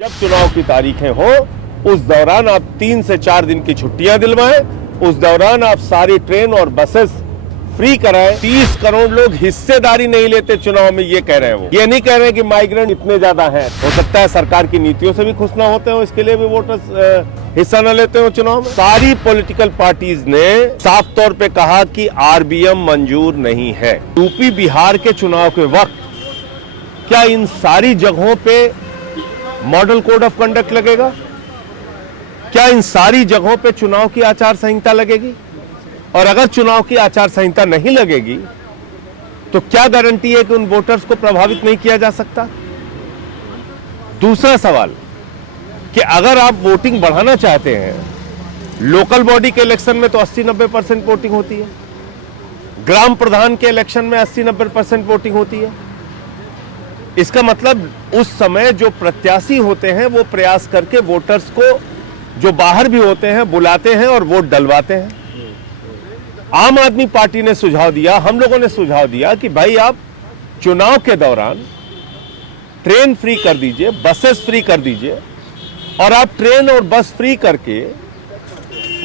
जब चुनाव की तारीखें हो उस दौरान आप 3 से 4 दिन की छुट्टियां दिलवाएं, उस दौरान आप सारी ट्रेन और बसेस फ्री कराएं। 30 करोड़ लोग हिस्सेदारी नहीं लेते चुनाव में, ये कह रहे हैं। वो ये नहीं कह रहे हैं कि माइग्रेंट इतने ज्यादा हैं। हो सकता है सरकार की नीतियों से भी खुश ना होते हो, इसके लिए भी वोटर्स हिस्सा न लेते हो चुनाव में। सारी पॉलिटिकल पार्टीज ने साफ तौर पे कहा कि आरबीएम मंजूर नहीं है। यूपी बिहार के चुनाव के वक्त क्या इन सारी जगहों पे मॉडल कोड ऑफ कंडक्ट लगेगा? क्या इन सारी जगहों पे चुनाव की आचार संहिता लगेगी? और अगर चुनाव की आचार संहिता नहीं लगेगी तो क्या गारंटी है कि उन वोटर्स को प्रभावित नहीं किया जा सकता? दूसरा सवाल कि अगर आप वोटिंग बढ़ाना चाहते हैं, लोकल बॉडी के इलेक्शन में तो 80-90% वोटिंग होती है, ग्राम प्रधान के इलेक्शन में 80-90% वोटिंग होती है। इसका मतलब उस समय जो प्रत्याशी होते हैं वो प्रयास करके वोटर्स को, जो बाहर भी होते हैं, बुलाते हैं और वोट डलवाते हैं। आम आदमी पार्टी ने सुझाव दिया, हम लोगों ने सुझाव दिया कि भाई आप चुनाव के दौरान ट्रेन फ्री कर दीजिए, बसेस फ्री कर दीजिए, और आप ट्रेन और बस फ्री करके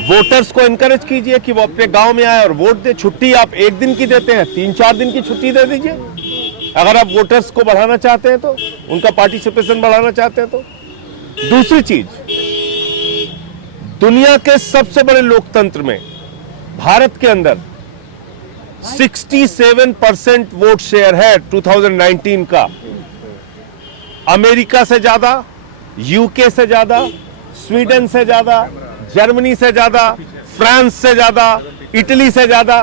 वोटर्स को एनकरेज कीजिए कि वो अपने गांव में आए और वोट दे। छुट्टी आप 1 दिन की देते हैं, 3-4 दिन की छुट्टी दे दीजिए। अगर आप वोटर्स को बढ़ाना चाहते हैं तो, उनका पार्टिसिपेशन बढ़ाना चाहते हैं तो। दूसरी चीज, दुनिया के सबसे बड़े लोकतंत्र में भारत के अंदर 67% वोट शेयर है 2019 का। अमेरिका से ज्यादा, यूके से ज्यादा, स्वीडन से ज्यादा, जर्मनी से ज्यादा, फ्रांस से ज्यादा, इटली से ज्यादा,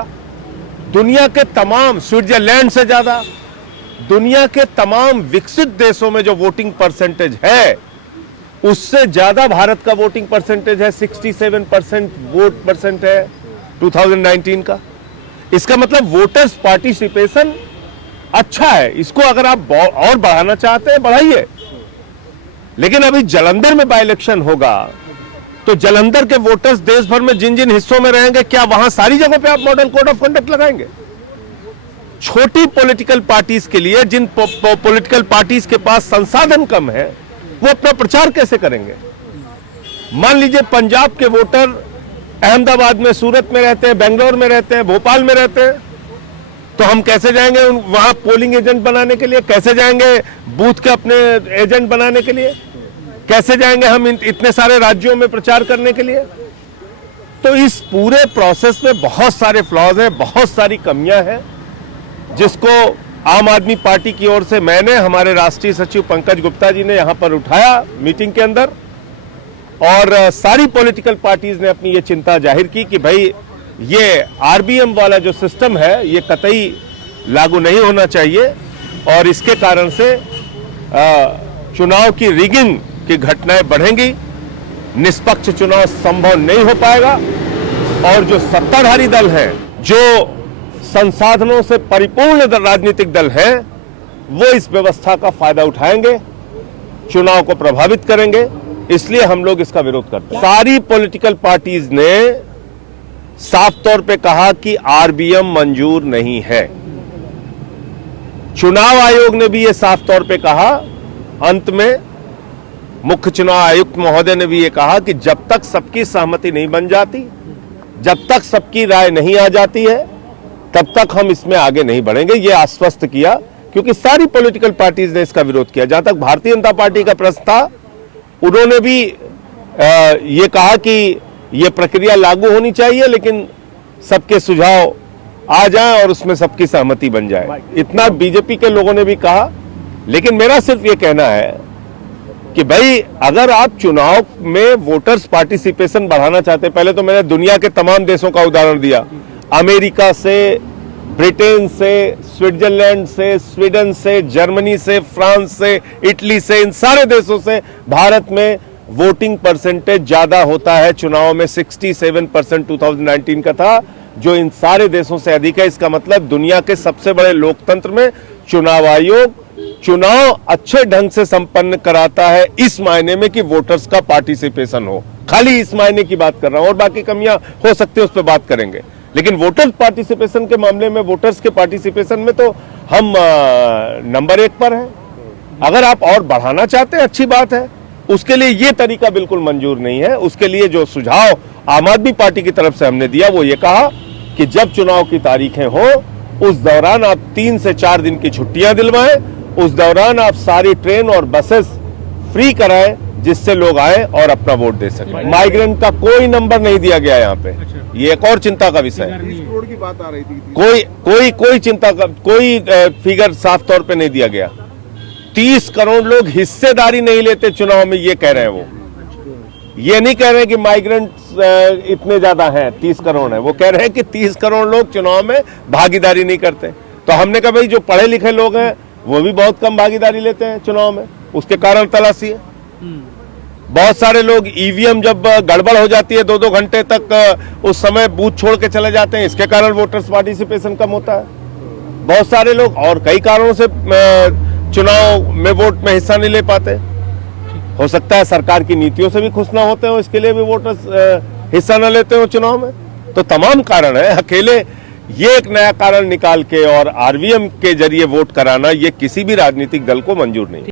दुनिया के तमाम, स्विट्जरलैंड से ज्यादा, दुनिया के तमाम विकसित देशों में जो वोटिंग परसेंटेज है उससे ज्यादा भारत का वोटिंग परसेंटेज है। 67% वोट परसेंट है 2019 का। इसका मतलब वोटर्स पार्टिसिपेशन अच्छा है। इसको अगर आप और बढ़ाना चाहते हैं बढ़ाइए। लेकिन अभी जालंधर में बाय इलेक्शन होगा तो जालंधर के वोटर्स देश भर में जिन जिन हिस्सों में रहेंगे, क्या वहां सारी जगहों पे आप मॉडल कोड ऑफ कंडक्ट लगाएंगे? छोटी पॉलिटिकल पार्टीज के लिए, जिन पॉलिटिकल पार्टीज के पास संसाधन कम है, वो अपना प्रचार कैसे करेंगे? मान लीजिए पंजाब के वोटर अहमदाबाद में, सूरत में रहते हैं, बेंगलोर में रहते हैं, भोपाल में रहते हैं, तो हम कैसे जाएंगे वहां पोलिंग एजेंट बनाने के लिए? कैसे जाएंगे बूथ के अपने एजेंट बनाने के लिए? कैसे जाएंगे हम इतने सारे राज्यों में प्रचार करने के लिए? तो इस पूरे प्रोसेस में बहुत सारे फ्लॉज हैं, बहुत सारी कमियां हैं, जिसको आम आदमी पार्टी की ओर से मैंने, हमारे राष्ट्रीय सचिव पंकज गुप्ता जी ने यहां पर उठाया मीटिंग के अंदर, और सारी पॉलिटिकल पार्टीज ने अपनी ये चिंता जाहिर की कि भाई ये आरबीएम वाला जो सिस्टम है ये कतई लागू नहीं होना चाहिए, और इसके कारण से चुनाव की रिगिंग की घटनाएं बढ़ेंगी, निष्पक्ष चुनाव संभव नहीं हो पाएगा, और जो सत्ताधारी दल हैं, जो संसाधनों से परिपूर्ण राजनीतिक दल हैं, वो इस व्यवस्था का फायदा उठाएंगे, चुनाव को प्रभावित करेंगे। इसलिए हम लोग इसका विरोध करते हैं। सारी पॉलिटिकल पार्टीज ने साफ तौर पे कहा कि आरबीएम मंजूर नहीं है। चुनाव आयोग ने भी ये साफ तौर पे कहा। अंत में मुख्य चुनाव आयुक्त महोदय ने भी ये कहा कि जब तक सबकी सहमति नहीं बन जाती, जब तक सबकी राय नहीं आ जाती है, तब तक हम इसमें आगे नहीं बढ़ेंगे। ये आश्वस्त किया, क्योंकि सारी पॉलिटिकल पार्टीज ने इसका विरोध किया। जहां तक भारतीय जनता पार्टी का प्रश्न था, उन्होंने भी ये कहा कि ये प्रक्रिया लागू होनी चाहिए, लेकिन सबके सुझाव आ जाएं और उसमें सबकी सहमति बन जाए। इतना बीजेपी के लोगों ने भी कहा। लेकिन मेरा सिर्फ ये कहना है कि भाई अगर आप चुनाव में वोटर्स पार्टिसिपेशन बढ़ाना चाहते हैं, पहले तो मैंने दुनिया के तमाम देशों का उदाहरण दिया, अमेरिका से, ब्रिटेन से, स्विट्जरलैंड से, स्वीडन से, जर्मनी से, फ्रांस से, इटली से, इन सारे देशों से भारत में वोटिंग परसेंटेज ज्यादा होता है। चुनाव में 67% 2019 का था, जो इन सारे देशों से अधिक है। इसका मतलब दुनिया के सबसे बड़े लोकतंत्र में चुनाव आयोग चुनाव अच्छे ढंग से संपन्न कराता है, इस मायने में कि वोटर्स का पार्टिसिपेशन हो। खाली इस मायने की बात कर रहा हूं, और बाकी कमियां हो सकती है उस पर बात करेंगे। लेकिन वोटर्स पार्टिसिपेशन के मामले में, वोटर्स के पार्टिसिपेशन में तो हम नंबर 1 पर हैं। अगर आप और बढ़ाना चाहते हैं अच्छी बात है, उसके लिए ये तरीका बिल्कुल मंजूर नहीं है। उसके लिए जो सुझाव आम आदमी पार्टी की तरफ से हमने दिया वो ये कहा कि जब चुनाव की तारीखें हो उस दौरान आप 3 से 4 दिन की छुट्टियां दिलवाएं, उस दौरान आप सारी ट्रेन और बसेस फ्री कराएं जिससे लोग आए और अपना वोट दे सकें। माइग्रेंट का कोई नंबर नहीं दिया गया यहाँ पे, ये एक और चिंता का विषय है। 30 करोड़ की बात आ रही थी। कोई चिंता का कोई फिगर साफ तौर पे नहीं दिया गया। 30 करोड़ लोग हिस्सेदारी नहीं लेते चुनाव में, ये कह रहे हैं वो। ये नहीं कह रहे हैं कि माइग्रेंट इतने ज्यादा हैं, 30 करोड़ हैं। वो कह रहे हैं कि 30 करोड़ लोग चुनाव में भागीदारी नहीं करते। तो हमने कहा भाई जो पढ़े लिखे लोग हैं वो भी बहुत कम भागीदारी लेते हैं चुनाव में, उसके कारण तलाशी है। बहुत सारे लोग ईवीएम जब गड़बड़ हो जाती है 2-2 घंटे तक उस समय बूथ छोड़ के चले जाते हैं, इसके कारण वोटर्स पार्टिसिपेशन कम होता है। बहुत सारे लोग और कई कारणों से चुनाव में वोट में हिस्सा नहीं ले पाते। हो सकता है सरकार की नीतियों से भी खुश ना होते हो, इसके लिए भी वोटर्स हिस्सा न लेते हो चुनाव में। तो तमाम कारण है। अकेले ये एक नया कारण निकाल के और आरवीएम के जरिए वोट कराना ये किसी भी राजनीतिक दल को मंजूर नहीं।